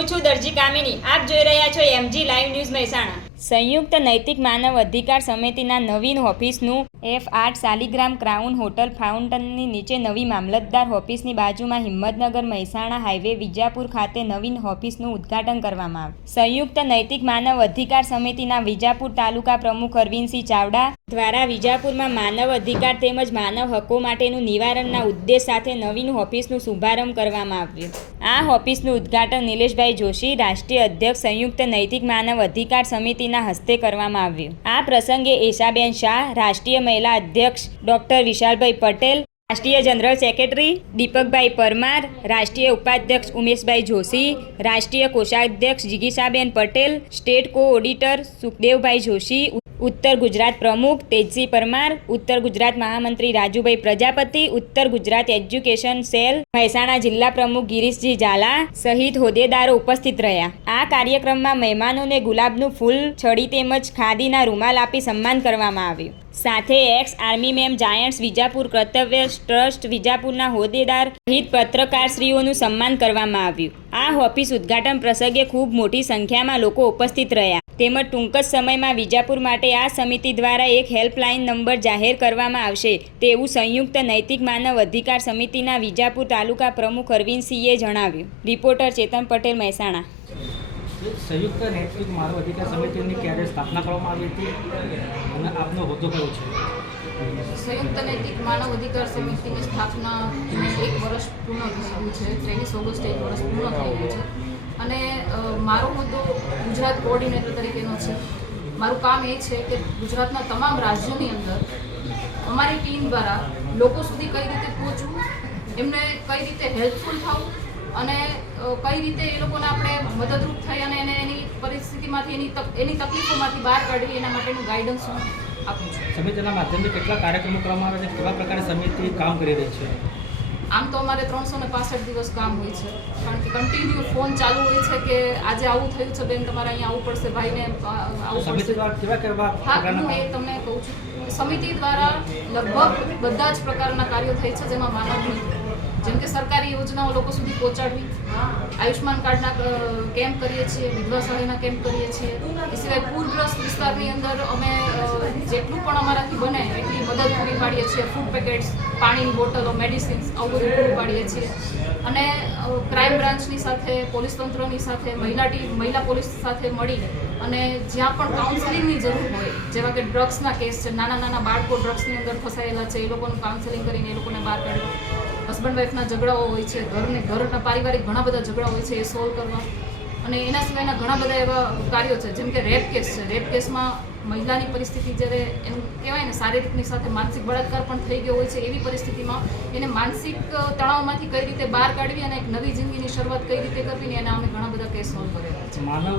હું છું દરજી કામિની. આપ જોઈ રહ્યા છો MG લાઈવ ન્યૂઝ મહેસાણા. સંયુક્ત નૈતિક માનવ અધિકાર સમિતિના નવીન ઓફિસનું F8 શાલિગ્રામ ક્રાઉન હોટલ ફાઉન્ટનની નીચે નવી મામલતદાર ઓફિસની બાજુમાં હિંમતનગર મહેસાણા હાઈવે વિજાપુર ખાતે નવીન ઓફિસનું ઉદ્ઘાટન કરવામાં આવ્યું. સંયુક્ત નૈતિક માનવ અધિકાર સમિતિના વિજાપુર તાલુકા પ્રમુખ અરવિંદસિંહ ચાવડા દ્વારા વિજાપુરમાં માનવ અધિકાર તેમજ માનવ હકો માટેનું નિવારણના ઉદ્દેશ સાથે નવીન ઓફિસનું શુભારંભ કરવામાં આવ્યું. આ ઓફિસનું ઉદ્ઘાટન નિલેશભાઈ જોશી, રાષ્ટ્રીય અધ્યક્ષ સંયુક્ત નૈતિક માનવ અધિકાર સમિતિના હસ્તે કરવામાં આવ્યું. આ પ્રસંગે એશાબેન શાહ, રાષ્ટ્રીય મહિલા અધ્યક્ષ ડોક્ટર વિશાલભાઈ પટેલ, રાષ્ટ્રીય જનરલ સેક્રેટરી દીપકભાઈ પરમાર, રાષ્ટ્રીય ઉપાધ્યક્ષ ઉમેશભાઈ જોશી, રાષ્ટ્રીય કોષાધ્યક્ષ જિગીશાબેન પટેલ, સ્ટેટ કો ઓડિટર સુખદેવભાઈ જોશી, ઉત્તર ગુજરાત પ્રમુખ તેજસિંહ પરમાર, ઉત્તર ગુજરાત મહામંત્રી રાજુભાઈ પ્રજાપતિ, ઉત્તર ગુજરાત એજ્યુકેશન સેલ મહેસાણા જિલ્લા પ્રમુખ ગિરીશજી ઝાલા સહિત હોદ્દેદારો ઉપસ્થિત રહ્યા. આ કાર્યક્રમમાં મહેમાનોને ગુલાબનું ફૂલ, છડી તેમજ ખાદીના રૂમાલ આપી સન્માન કરવામાં આવ્યું. સાથે x army ma'am Giants Vijapur કર્તવ્ય ટ્રસ્ટ વિજાપુરના હોદ્દેદાર સહિત પત્રકારશ્રીઓનું સન્માન કરવામાં આવ્યું. આ ઓફિસ ઉદ્ઘાટન પ્રસંગે ખૂબ મોટી સંખ્યામાં લોકો ઉપસ્થિત રહ્યા તેમજ ટૂંક જ સમયમાં વિજાપુર માટે આ સમિતિ દ્વારા એક હેલ્પલાઇન નંબર જાહેર કરવામાં આવશે તેવું સંયુક્ત નૈતિક માનવ અધિકાર સમિતિના વિજાપુર તાલુકા પ્રમુખ અરવિંદસિંહે જણાવ્યું. રિપોર્ટર ચેતન પટેલ, મહેસાણા. સંયુક્ત નૈતિક માનવ અધિકાર સમિતિની ક્યારે સ્થાપના કરવામાં આવી હતી અને આપનો હોદ્દો કયો છે? સંયુક્ત નૈતિક માનવ અધિકાર સમિતિની સ્થાપના 1 વર્ષ પૂર્ણ થયું છે. 23 ઓગસ્ટે 1 વર્ષ પૂર્ણ થઈ ગયું છે અને મારો હોદ્દો ગુજરાત કોઓર્ડિનેટર તરીકેનો છે. મારું કામ એ છે કે ગુજરાતના તમામ રાજ્યોની અંદર અમારી ટીમ દ્વારા લોકો સુધી કઈ રીતે પહોંચવું, એમને કઈ રીતે હેલ્પફુલ થવું અને કઈ રીતે એ લોકોને આપણે મદદરૂપ થઈ અને એને એની પરિસ્થિતિમાંથી એની તકલીફોમાંથી બહાર કાઢવી એના માટેનું ગાઈડન્સ હું આપું છું. સમિતિના માધ્યમથી કેટલા કાર્યક્રમો કરવામાં આવે છે? કેવા પ્રકારે સમિતિ કામ કરી રહી છે? આમ તો અમારે 365 દિવસ કામ હોય છે, કારણ કે કન્ટિન્યુ ફોન ચાલુ હોય છે કે આજે આવું થયું છે બેન, તમારે અહીંયા આવવું પડશે, ભાઈને આવવું સમિતિ પડશે. દ્વારા કેવા હા, હું એ તમને કહું છું. સમિતિ દ્વારા લગભગ બધા જ પ્રકારના કાર્યો થાય છે જેમાં માનવની, જેમ કે સરકારી યોજનાઓ લોકો સુધી પહોંચાડવી, આયુષ્માન કાર્ડના કેમ્પ કરીએ છીએ, વિધવા સહાયના કેમ્પ કરીએ છીએ. એ સિવાય પૂરગ્રસ્ત વિસ્તારની અંદર અમે જેટલું પણ અમારાથી બને એટલી મદદ પૂરી પાડીએ છીએ. ફૂડ પેકેટ્સ, પાણીની બોટલો, મેડિસિન્સ આવું બધું પૂરું પાડીએ છીએ. અને ક્રાઇમ બ્રાન્ચની સાથે, પોલીસ તંત્રની સાથે, મહિલા પોલીસ સાથે મળી અને જ્યાં પણ કાઉન્સેલિંગની જરૂર હોય, જેવા કે ડ્રગ્સના કેસ છે, નાના બાળકો ડ્રગ્સની અંદર ફસાયેલા છે, એ લોકોનું કાઉન્સેલિંગ કરીને એ લોકોને બહાર કાઢવા. હસબન્ડ વાઈફના ઝઘડાઓ હોય છે, ઘરના પારિવારિક ઘણા બધા ઝઘડા હોય છે, એ સોલ્વ કરવા. અને એના સિવાયના ઘણા બધા એવા કાર્યો છે, જેમ કે રેપ કેસ છે. રેપ કેસમાં મહિલાની પરિસ્થિતિ જ્યારે એનું કહેવાય ને શારીરિકની સાથે માનસિક બળાત્કાર પણ થઈ ગયો હોય છે, એવી પરિસ્થિતિમાં એને માનસિક તણાવમાંથી કઈ રીતે બહાર કાઢવી અને એક નવી જિંદગીની શરૂઆત કઈ રીતે કરવી, એના અમે ઘણા બધા કેસ સોલ્વ કરેલા છે.